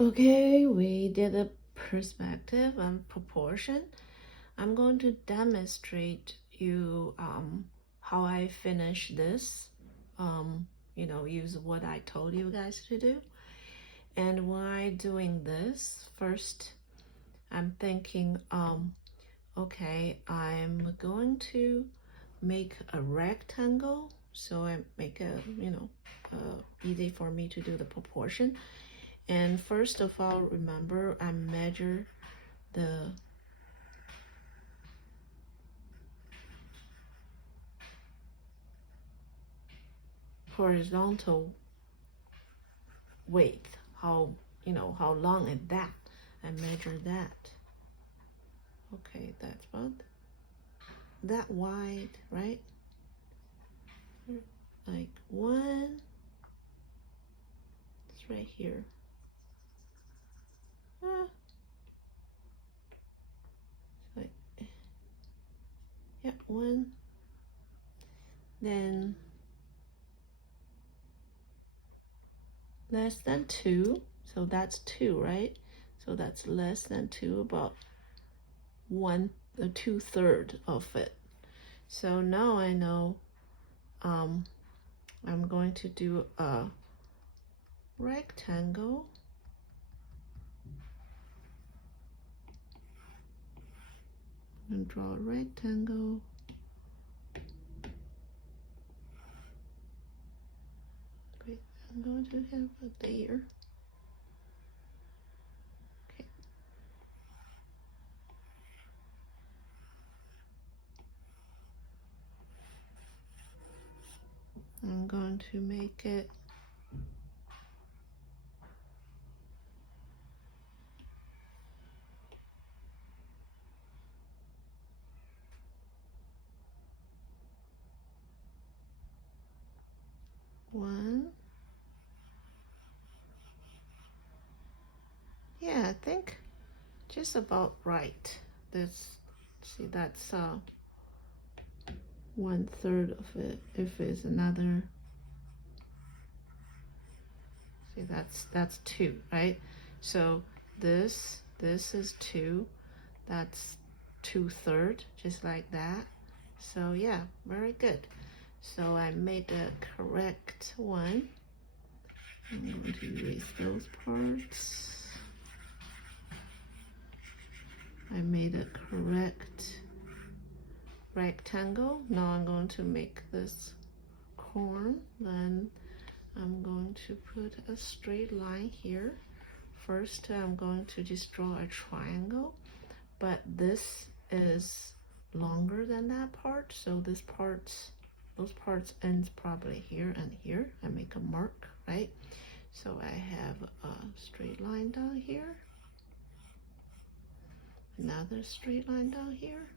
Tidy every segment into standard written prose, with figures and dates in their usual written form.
Okay, we did a perspective and proportion. I'm going to demonstrate you how I finish this. Um, use what I told you guys to do. And while doing this, first I'm thinking, okay, I'm going to make a rectangle. So I make a, easy for me to do the proportion. And first of all, remember I measure the horizontal width, how long is that? I measure that. Okay, that's about that wide, right? Like one, it's right here. Ah, like, yeah, one. Then less than two, so that's two, right? So that's less than two, about one, 2/3 of it. So now I know I'm going to do a rectangle. And draw a rectangle. Wait, I'm going to have a layer. Okay. I'm going to make it one. Yeah, I think just about right. This, see, that's 1/3 of it. If it's another, see, that's two, right? So this is two. That's 2/3, just like that. So yeah, very good. So I made the correct one. I'm going to erase those parts. I made a correct rectangle. Now I'm going to make this corn. Then I'm going to put a straight line here. First, I'm going to just draw a triangle, but this is longer than that part. So those parts ends probably here and here. I make a mark, right? So I have a straight line down here, another straight line down here.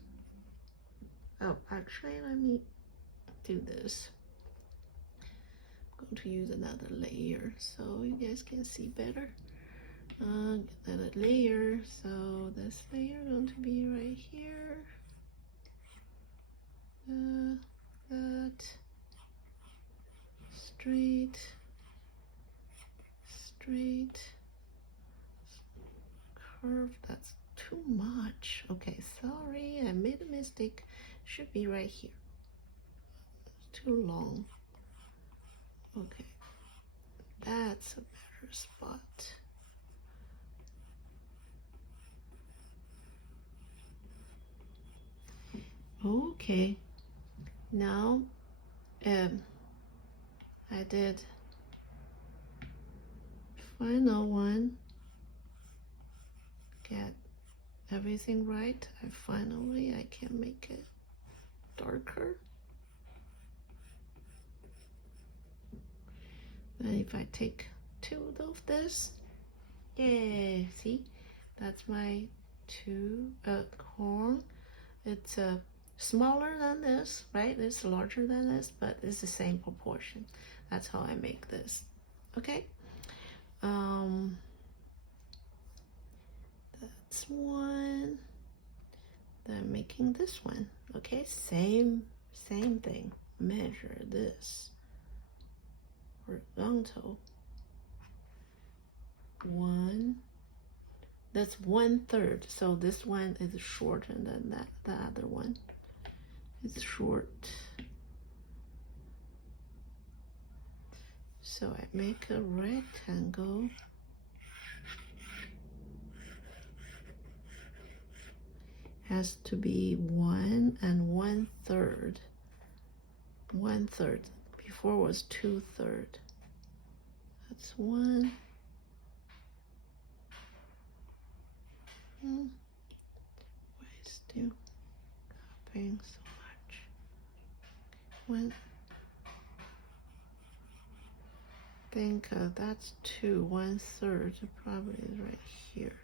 Oh, actually, let me do this. I'm going to use another layer so you guys can see better. Another layer. So this layer is going to be right here. That straight, curve. That's too much. Okay, sorry, I made a mistake. Should be right here. It's too long. Okay, that's a better spot. Okay, now I did final one. Get everything right. I can make it darker. Then if I take two of this, yay, see, that's my two corn. It's smaller than this, right? It's larger than this, but it's the same proportion. That's how I make this. Okay. That's one. Then making this one. Okay, same thing. Measure this horizontal. 1. That's 1/3. So this one is shorter than that. The other one is short. So I make a rectangle. Has to be 1 and 1/3. 1/3. Before was 2/3. That's 1. Why is still copying so much? 1. Think that's 2. 1/3 probably is right here.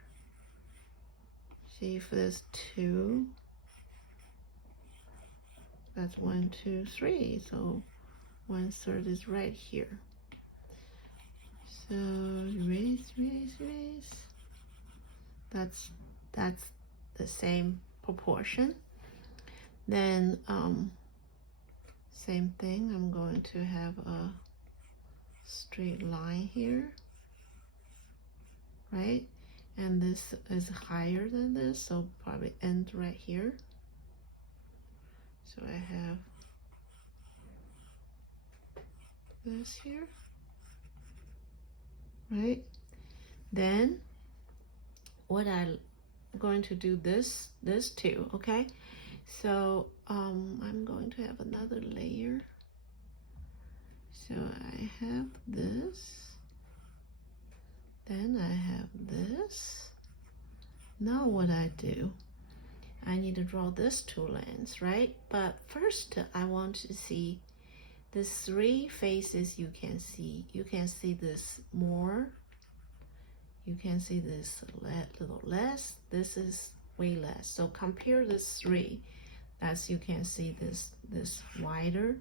See if there's 2. That's 1, 2, 3. So 1/3 is right here. So erase. That's the same proportion. Then same thing. I'm going to have a straight line here, right? And this is higher than this, so probably end right here. So I have this here, right? Then what I'm going to do this too, okay? So I'm going to have another layer. So I have this, then I have this. Now what I do, I need to draw this 2 lines, right? But first I want to see these 3 faces. You can see this more. You can see this a little less. This is way less. So compare this 3. That's, you can see this wider,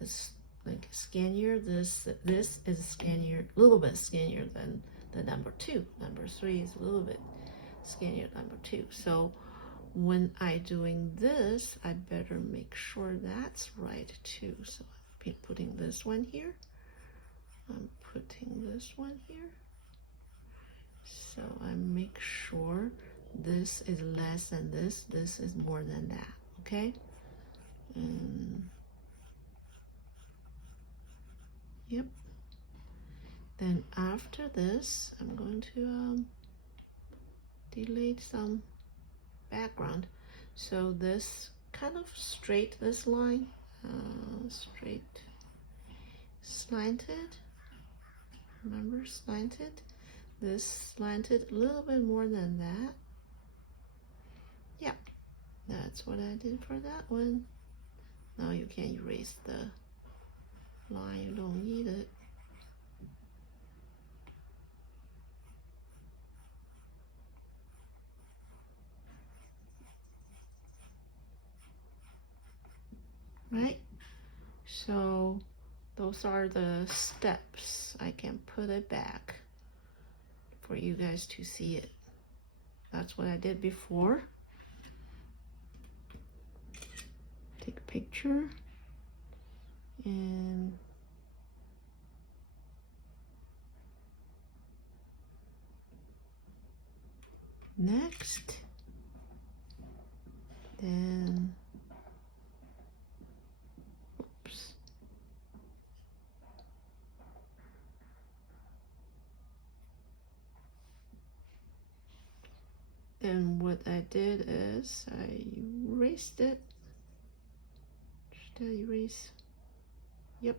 this like skinnier. This is skinnier, a little bit skinnier than the number 2. Number 3 is a little bit skinnier than number 2. So when I doing this, I better make sure that's right too. So I'm putting this one here. I'm putting this one here. So I make sure this is less than this. This is more than that. Okay. Yep. Then after this, I'm going to delete some background. So this kind of straight, this line, straight, slanted. Remember, slanted. This slanted a little bit more than that. Yep, that's what I did for that one. Now you can erase the line, you don't need it. Right? So those are the steps. I can put it back for you guys to see it. That's what I did before. Take a picture and next, then oops. Then what I did is I erased it. Should I erase? Yep,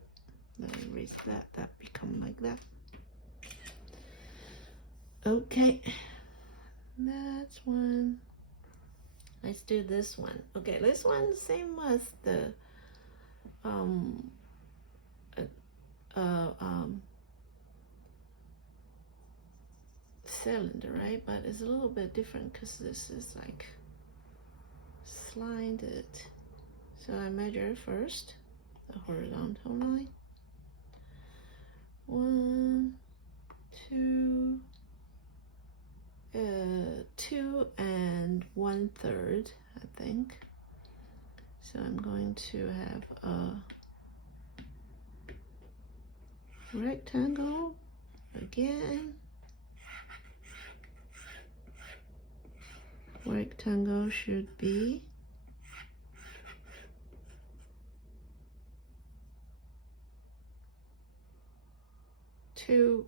I erased that. That become like that. Okay, that's one. Let's do this one. Okay, this one same as the cylinder, right? But it's a little bit different because this is like slanted. So I measure first the horizontal line. 1, 2, 2 and 1/3, I think. So I'm going to have a rectangle again. rectangle should be 2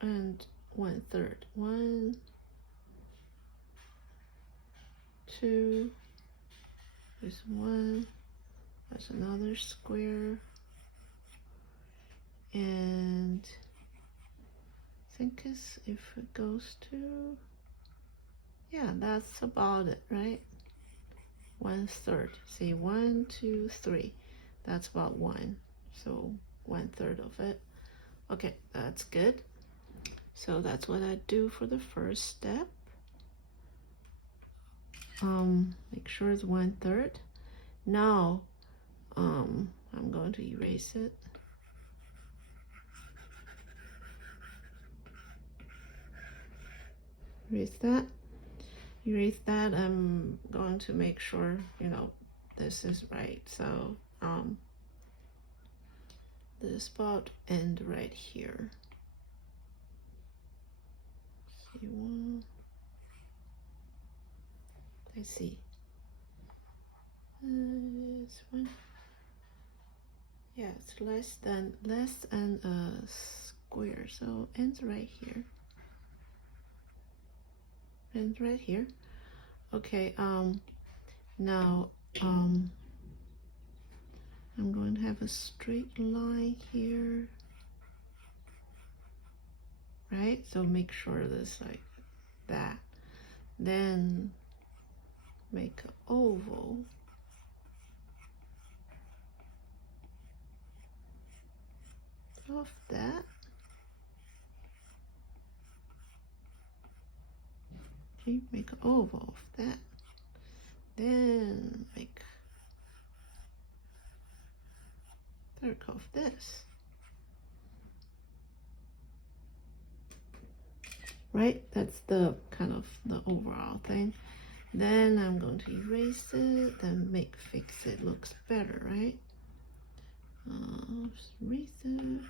and 1/3. 1, 2, there's 1, that's another square, and I think if it goes to, yeah, that's about it, right? 1/3. See, 1, 2, 3. That's about 1. So 1/3 of it. Okay, that's good. So that's what I do for the first step. Make sure it's 1/3. Now, I'm going to erase it. Erase that. Erase that. I'm going to make sure, you know, this is right. So, the spot end right here. See one. I see. It's one. Yeah, it's less than a square. So ends right here. Ends right here. Okay. Now I'm going to have a straight line here. Right? So make sure this like that. Then make an oval. Of that. Okay, make an oval of that. Then make circle of this. Right? That's the kind of the overall thing. Then I'm going to erase it, then fix it looks better, right? Just erase it. I'm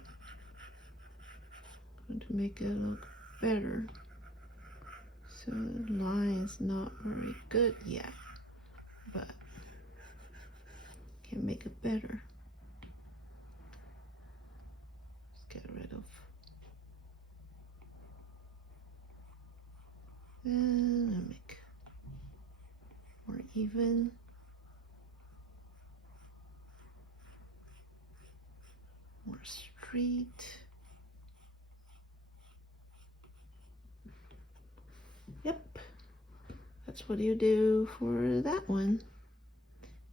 going to make it look better. So the line is not very good yet, but can make it better. Let's get rid of. Then I make more even. More straight. Yep, that's what you do for that one.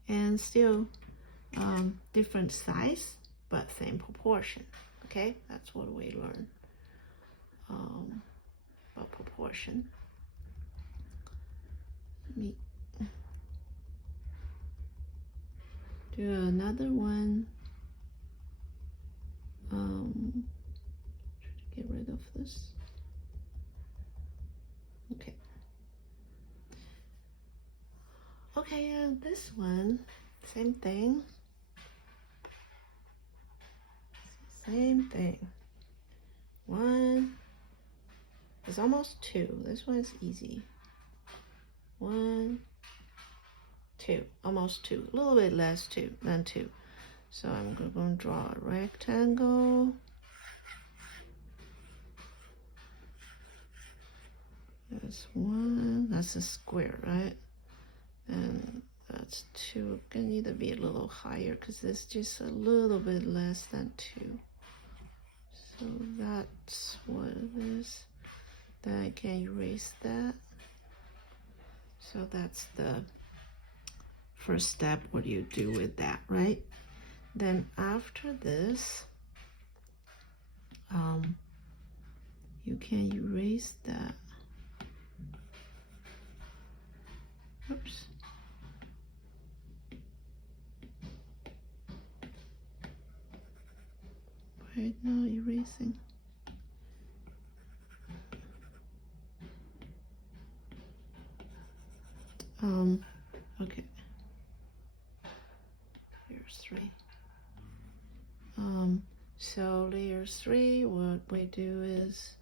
And still different size, but same proportion. Okay, that's what we learn about proportion. Let me do another one. Try to get rid of this. Okay. Okay, this one, same thing. Same thing. 1 is almost 2. This one is easy. 1, 2, almost 2. A little bit less than 2. So I'm going to draw a rectangle. That's 1. That's a square, right? And that's 2. Can either be a little higher because it's just a little bit less than 2. So that's what it is. Then I can erase that. So that's the first step, what do you do with that, right? Then after this, you can erase that. Oops. Right now, erasing. Okay. Layer 3. So layer 3, what we do is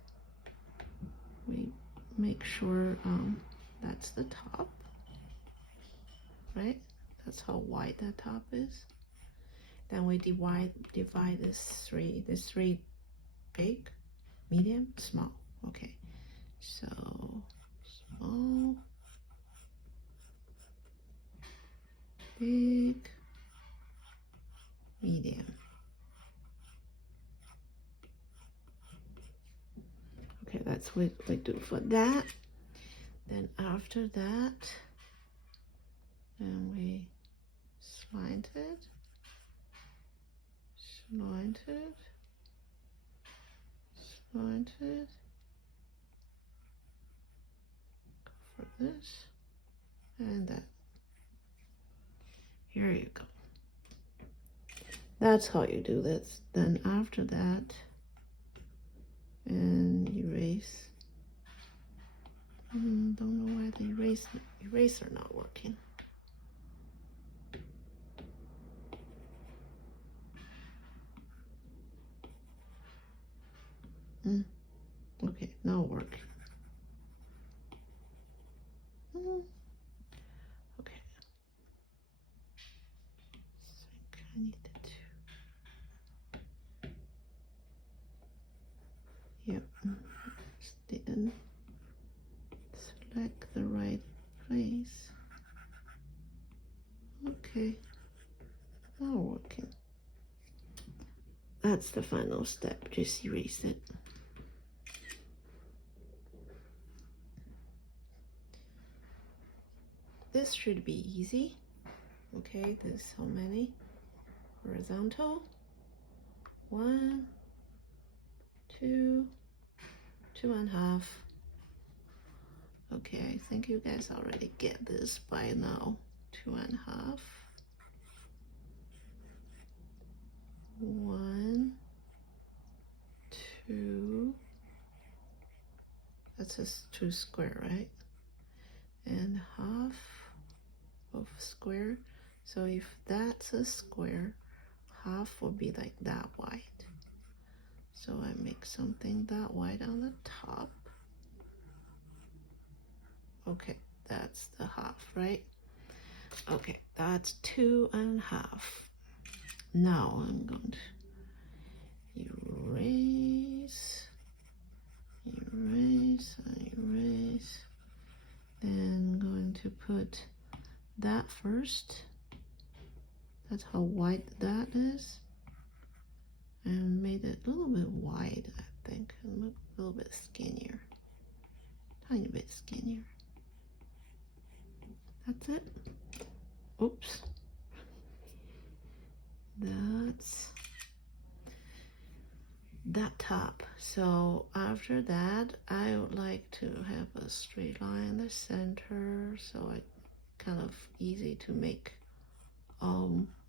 we make sure That's the top, right? That's how wide that top is. Then we divide this three big, medium, small. Okay, so small, big, medium. Okay, that's what we do for that. Then after that, then we slant it, slant it, slant it. Go for this and that. Here you go. That's how you do this. Then after that, and erase. Don't know why the eraser not working. Okay, now work. Okay. I think I needed to. Yep. Didn't select the right place. Okay. Now working. That's the final step. Just erase it. This should be easy. Okay, there's so many. Horizontal. 1, 2, 2.5. Okay, I think you guys already get this by now. 2.5. 1, 2. That's just 2 square, right? And half of square. So if that's a square, half will be like that wide. So I make something that wide on the top. Okay, that's the half, right? Okay, that's 2.5. Now I'm going to erase, erase, erase. Then going to put that first. That's how wide that is. And made it a little bit wide, I think. A little bit skinnier. Tiny bit skinnier. That's it. Oops. That's that top. So after that, I would like to have a straight line in the center, so it kind of easy to make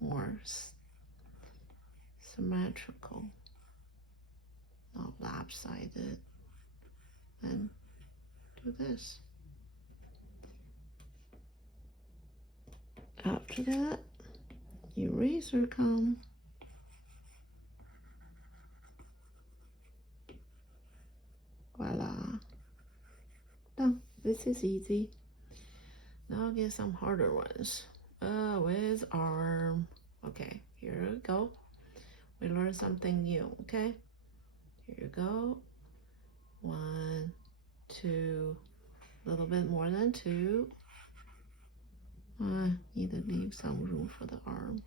more symmetrical, not lopsided. And do this. After that, eraser come. Voila. Done. This is easy. Now I'll get some harder ones. With arm. Okay, here we go. We learned something new, okay? Here you go. 1, 2, a little bit more than 2. Need to leave some room for the arm.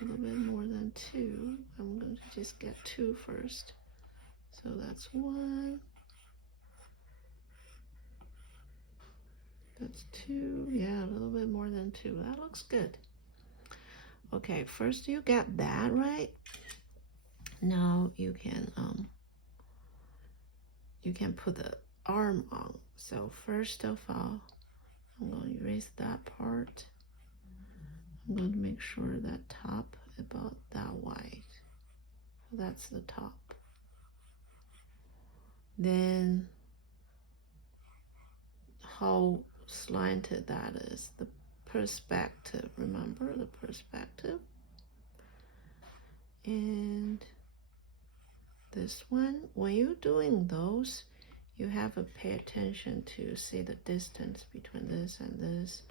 A little bit more than 2. I'm going to just get 2 first. So that's 1. That's 2. Yeah, a little bit more than 2. That looks good. Okay, first you get that right. Now you can put the arm on. So first of all, I'm going to erase that part. I'm going to make sure that top about that wide. That's the top. Then how slanted that is, the perspective. Remember the perspective. And this one, when you're doing those, you have to pay attention to see the distance between this and this,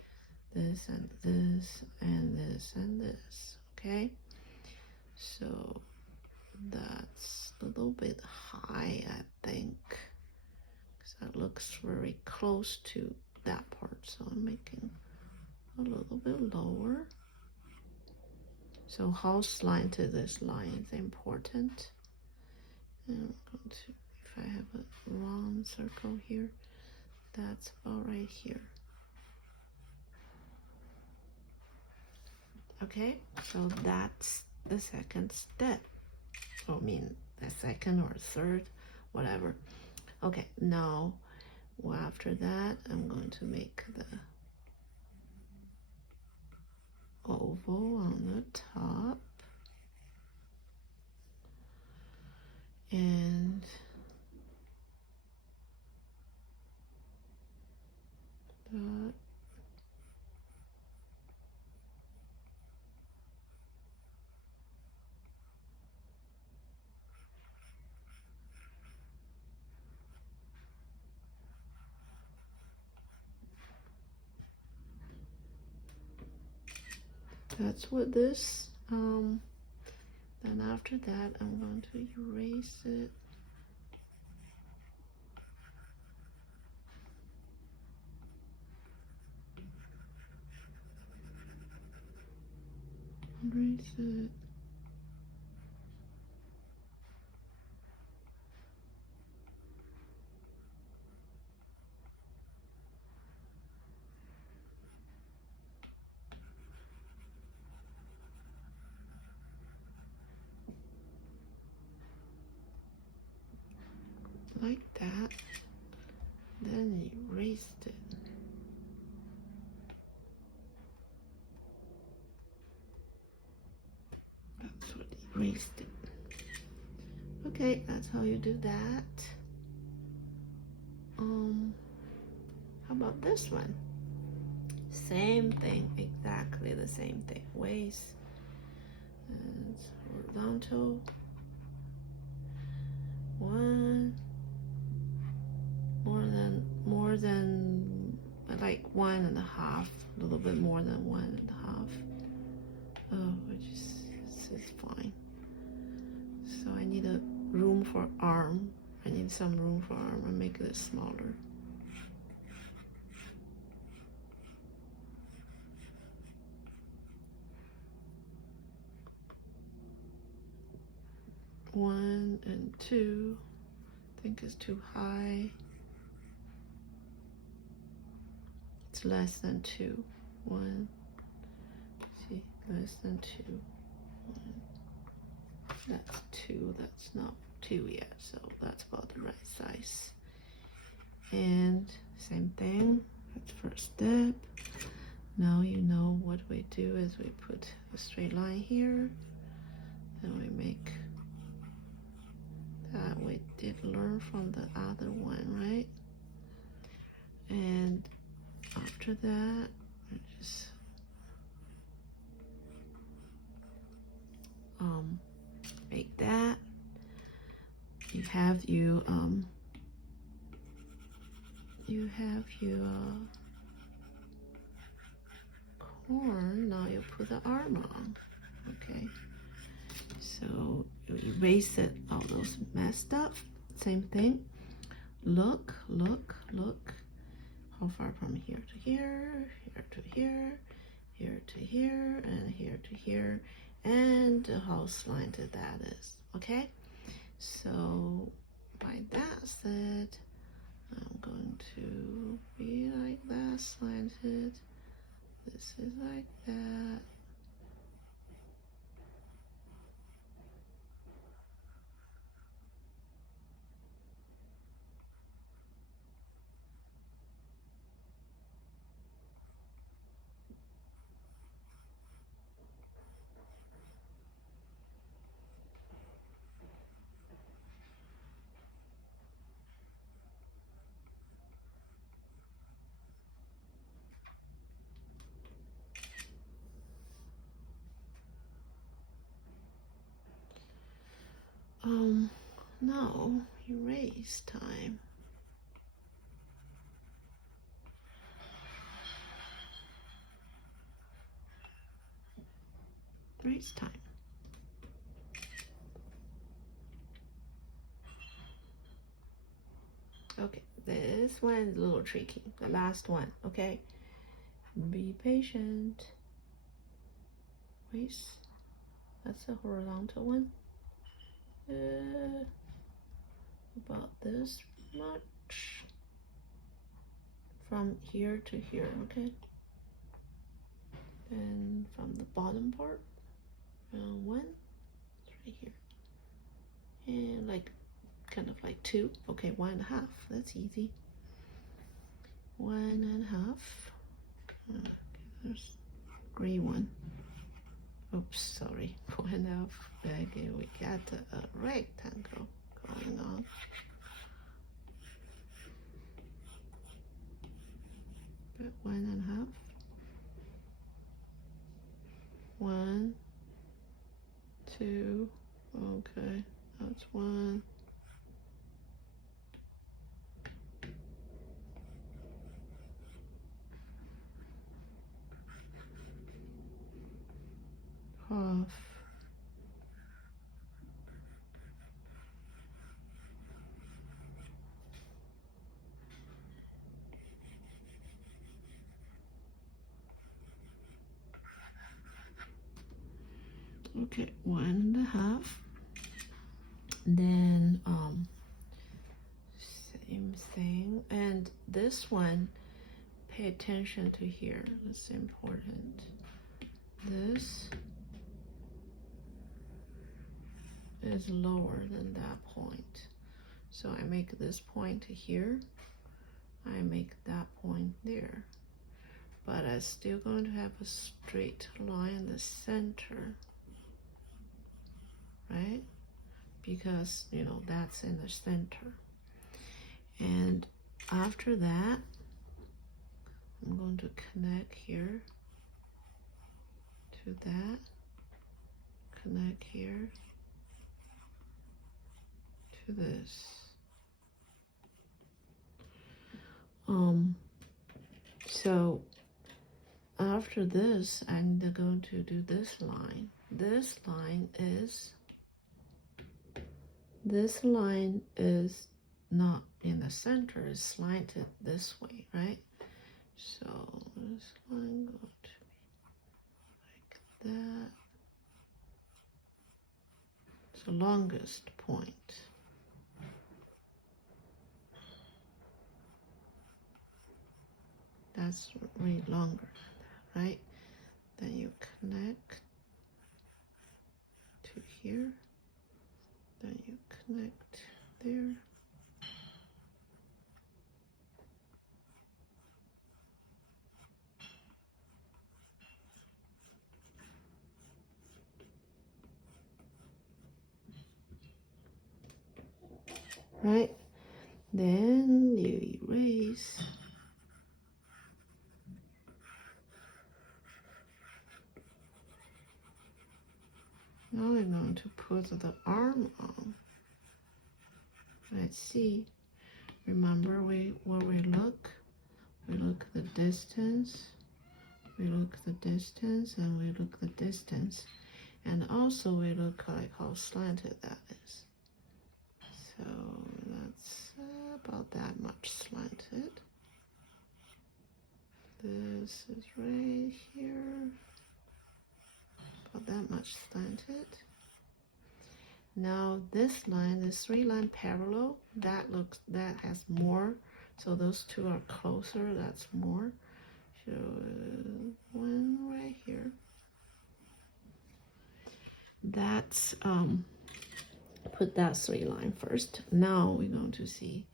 this and this, and this and this, okay? So that's a little bit high, I think, because that looks very close to that part, so I'm making a little bit lower. So how slanted this line is important. And I'm going to, if I have a round circle here, that's about right here. Okay, so that's the second step. I mean, the second or third, whatever. Okay, now after that, I'm going to make the oval on the top. And that. That's what this, then after that, I'm going to erase it. Erase it. Like that, then erased it. That's what erased it. Okay, that's how you do that. How about this one? Same thing, exactly the same thing. Waist and horizontal. One, more than like 1.5, a little bit more than 1.5. Oh, this is fine. So I need a room for arm. I need some room for arm. I make it smaller. One and two, I think it's too high. It's less than 2. 1, see, less than 2. 1. That's 2. That's not 2 yet, so that's about the right size. And same thing. That's first step. Now you know what we do is we put a straight line here, and we make that we did learn from the other one, right? And after that, I just make that. You have your corn. Now you put the arm on. Okay, so you erase it, all those messed up. Same thing. Look. How far from here to here, here to here, here to here, and here to here, and how slanted that is. Okay, so by that said, I'm going to be like that, slanted. This is like that. Now erase time. race time. Okay, this one is a little tricky. The last one, okay? Be patient. Race. That's a horizontal one. About this much. From here to here, okay? And from the bottom part, one, it's right here. And like, kind of like two. Okay, 1.5, that's easy. 1.5. Okay, there's gray one. Oops, sorry. 1.5. Okay, we got a rectangle going on. But 1.5. 1, 2. Okay, that's 1. Half. Okay, 1.5. Then same thing. And this one, pay attention to here. That's important. This is lower than that point. So I make this point here. I make that point there. But I'm still going to have a straight line in the center. Right? Because, you know, that's in the center. And after that, I'm going to connect here to that, connect here to this. So after this, I'm going to do this line. This line is not in the center, it's slanted this way, right? So this line going to be like that. It's the longest point. That's way longer than that, right? Then you connect to here. Then you connect there. Right? Then you erase. Now we're going to put the arm on. Let's see. Remember where we look? We look the distance. We look the distance and we look the distance. And also we look like how slanted that is. So that's about that much slanted. This is right here. About that much slanted. Now this line, this 3 line parallel, that has more. So those two are closer, that's more. So one right here. That's put that 3 line first. Now we're going to see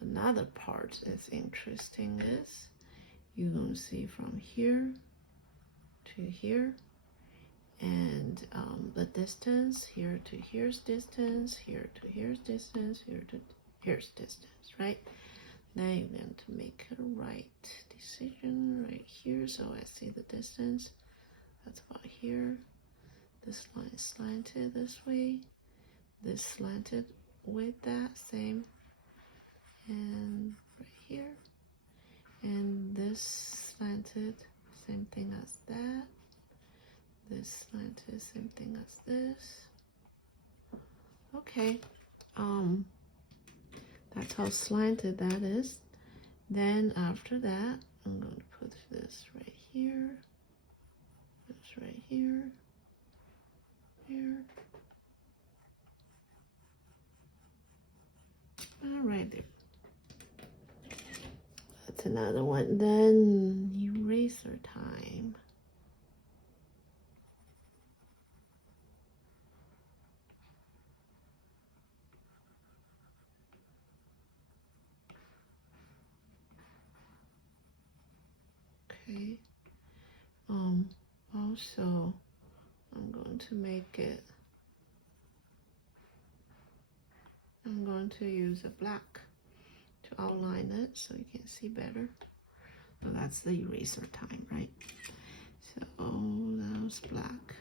another part that's interesting is you're going to see from here to here, and the distance here to here's distance, here to here's distance, here to here's distance, right? Now you're going to make a right decision right here. So I see the distance, that's about here. This line is slanted this way, this slanted with that same, and right here, and this slanted, same thing as that, this slanted, same thing as this. Okay, that's how slanted that is. Then after that, I'm going to put this right here, this right here, here. All right there. That's another one. Then eraser time. Okay. Also, I'm going to make it, I'm going to use a black to outline it so you can see better. So that's the eraser time, right? So that's black.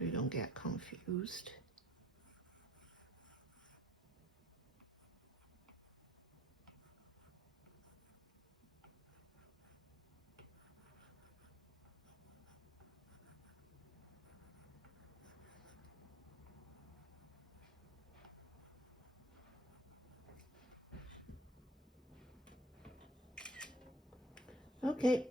You don't get confused. Okay,